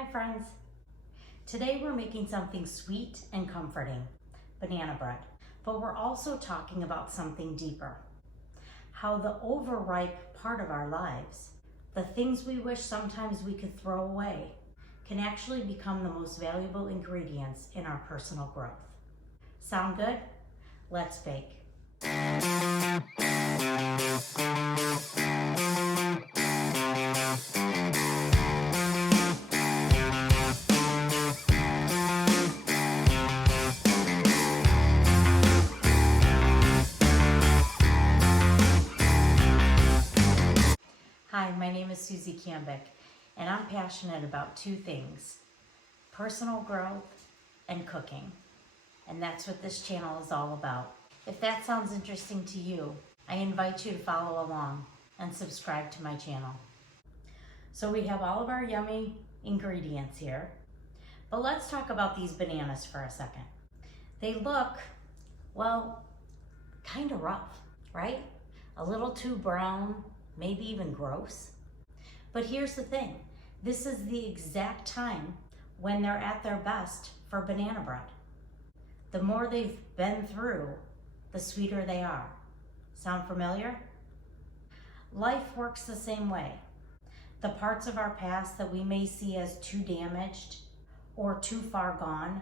Hi friends. Today we're making something sweet and comforting, banana bread, but we're also talking about something deeper. How the overripe part of our lives, the things we wish sometimes we could throw away, can actually become the most valuable ingredients in our personal growth. Sound good? Let's bake. Hi, my name is Susie Cambick, and I'm passionate about two things: personal growth and cooking. And that's what this channel is all about. If that sounds interesting to you, I invite you to follow along and subscribe to my channel. So we have all of our yummy ingredients here, but let's talk about these bananas for a second. They look, well, kind of rough, right? A little too brown, maybe even gross. But here's the thing, this is the exact time when they're at their best for banana bread. The more they've been through, the sweeter they are. Sound familiar? Life works the same way. The parts of our past that we may see as too damaged or too far gone,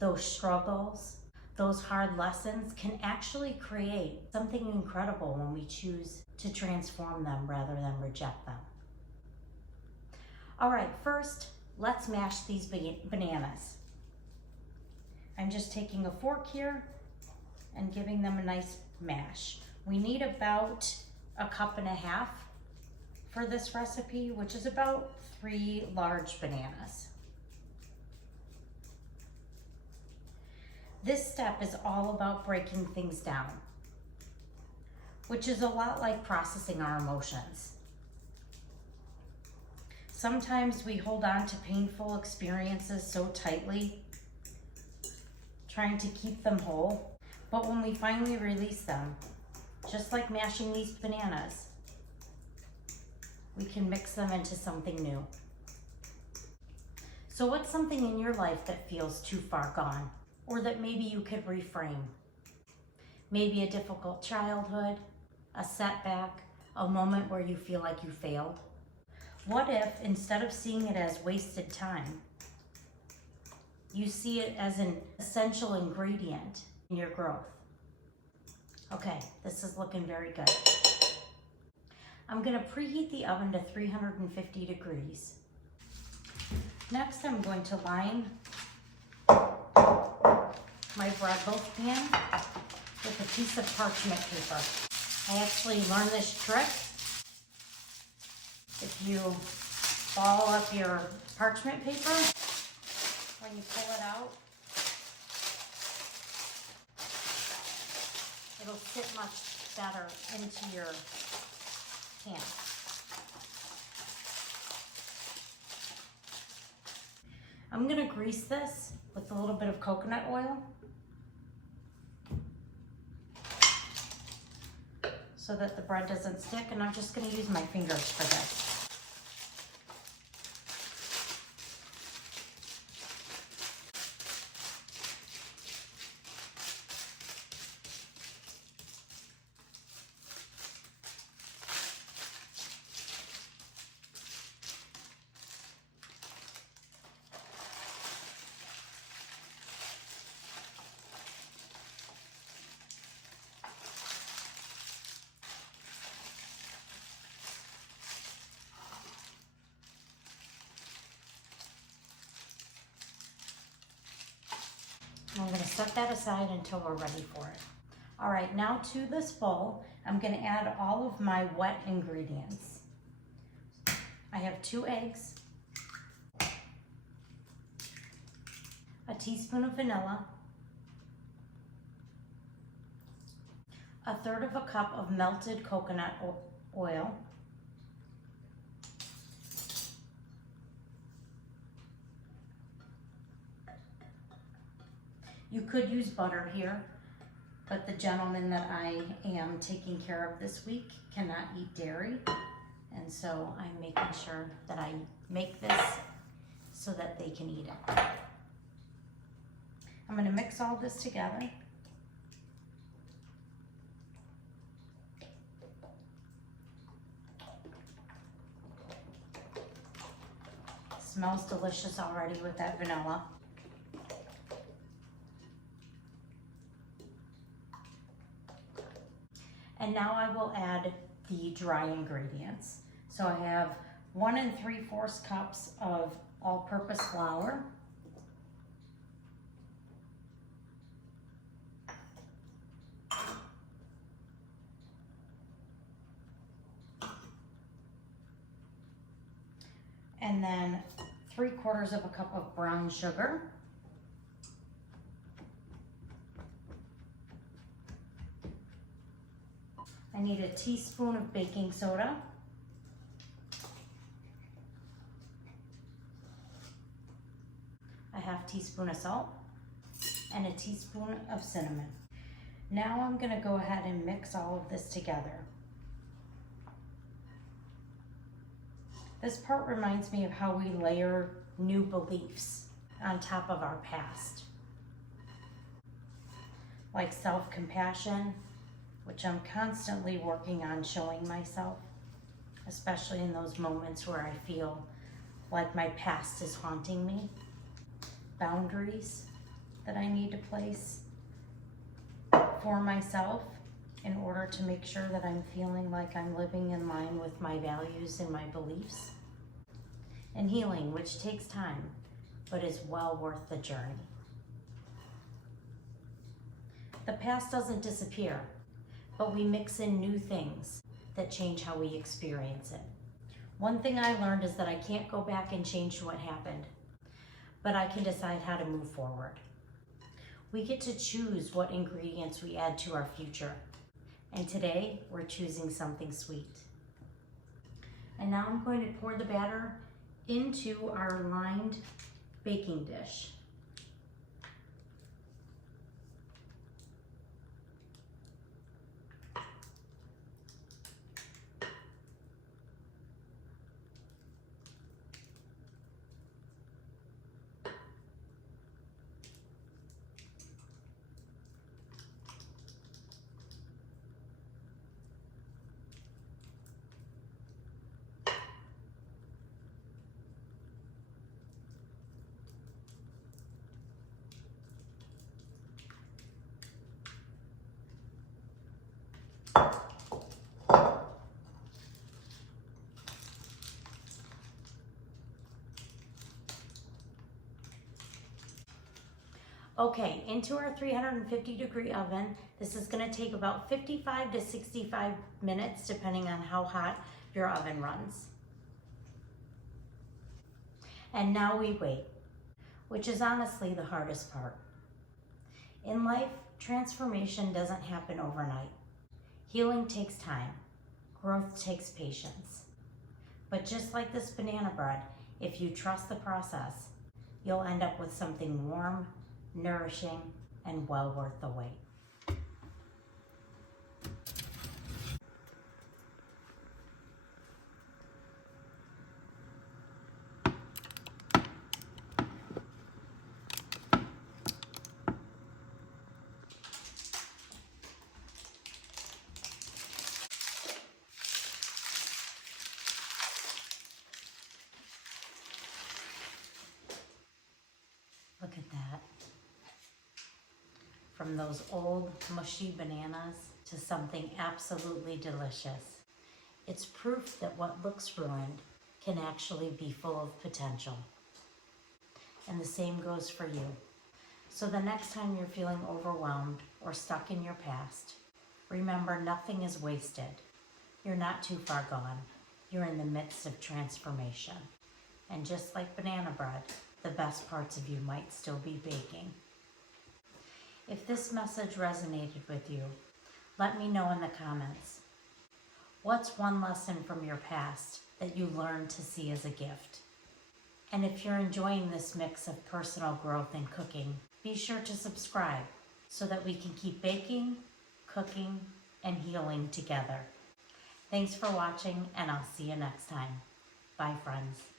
those struggles, those hard lessons can actually create something incredible when we choose to transform them rather than reject them. All right, first, let's mash these bananas. I'm just taking a fork here and giving them a nice mash. We need about 1.5 cups for this recipe, which is about 3 large bananas. This step is all about breaking things down, which is a lot like processing our emotions. Sometimes we hold on to painful experiences so tightly, trying to keep them whole, but when we finally release them, just like mashing these bananas, we can mix them into something new. So what's something in your life that feels too far gone, or that maybe you could reframe? Maybe a difficult childhood, a setback, a moment where you feel like you failed. What if, instead of seeing it as wasted time, you see it as an essential ingredient in your growth? Okay, this is looking very good. I'm gonna preheat the oven to 350 degrees. Next, I'm going to line my bread loaf pan with a piece of parchment paper. I actually learned this trick. If you ball up your parchment paper, when you pull it out, it'll sit much better into your pan. I'm gonna grease this with a little bit of coconut oil so that the bread doesn't stick, and I'm just gonna use my fingers for this. I'm going to set that aside until we're ready for it. All right, now to this bowl, I'm going to add all of my wet ingredients. I have 2 eggs, a teaspoon of vanilla, 1/3 cup of melted coconut oil, you could use butter here, but the gentleman that I am taking care of this week cannot eat dairy, and so I'm making sure that I make this so that they can eat it. I'm going to mix all this together. Smells delicious already with that vanilla. And now I will add the dry ingredients. So I have 1 3/4 cups of all-purpose flour. And then 3/4 of a cup of brown sugar. I need a teaspoon of baking soda. A 1/2 teaspoon of salt and a teaspoon of cinnamon. Now I'm going to go ahead and mix all of this together. This part reminds me of how we layer new beliefs on top of our past. Like self-compassion, which I'm constantly working on showing myself, especially in those moments where I feel like my past is haunting me. Boundaries that I need to place for myself in order to make sure that I'm feeling like I'm living in line with my values and my beliefs. And healing, which takes time, but is well worth the journey. The past doesn't disappear, but we mix in new things that change how we experience it. One thing I learned is that I can't go back and change what happened, but I can decide how to move forward. We get to choose what ingredients we add to our future. And today, we're choosing something sweet. And now I'm going to pour the batter into our lined baking dish. Okay, into our 350-degree oven. This is going to take about 55 to 65 minutes, depending on how hot your oven runs. And now we wait, which is honestly the hardest part. In life, transformation doesn't happen overnight. Healing takes time. Growth takes patience. But just like this banana bread, if you trust the process, you'll end up with something warm, nourishing, and well worth the wait. Look at that. From those old mushy bananas to something absolutely delicious. It's proof that what looks ruined can actually be full of potential. And the same goes for you. So the next time you're feeling overwhelmed or stuck in your past, remember nothing is wasted. You're not too far gone. You're in the midst of transformation. And just like banana bread, the best parts of you might still be baking. If this message resonated with you, let me know in the comments. What's one lesson from your past that you learned to see as a gift? And if you're enjoying this mix of personal growth and cooking, be sure to subscribe so that we can keep baking, cooking, and healing together. Thanks for watching, and I'll see you next time. Bye, friends.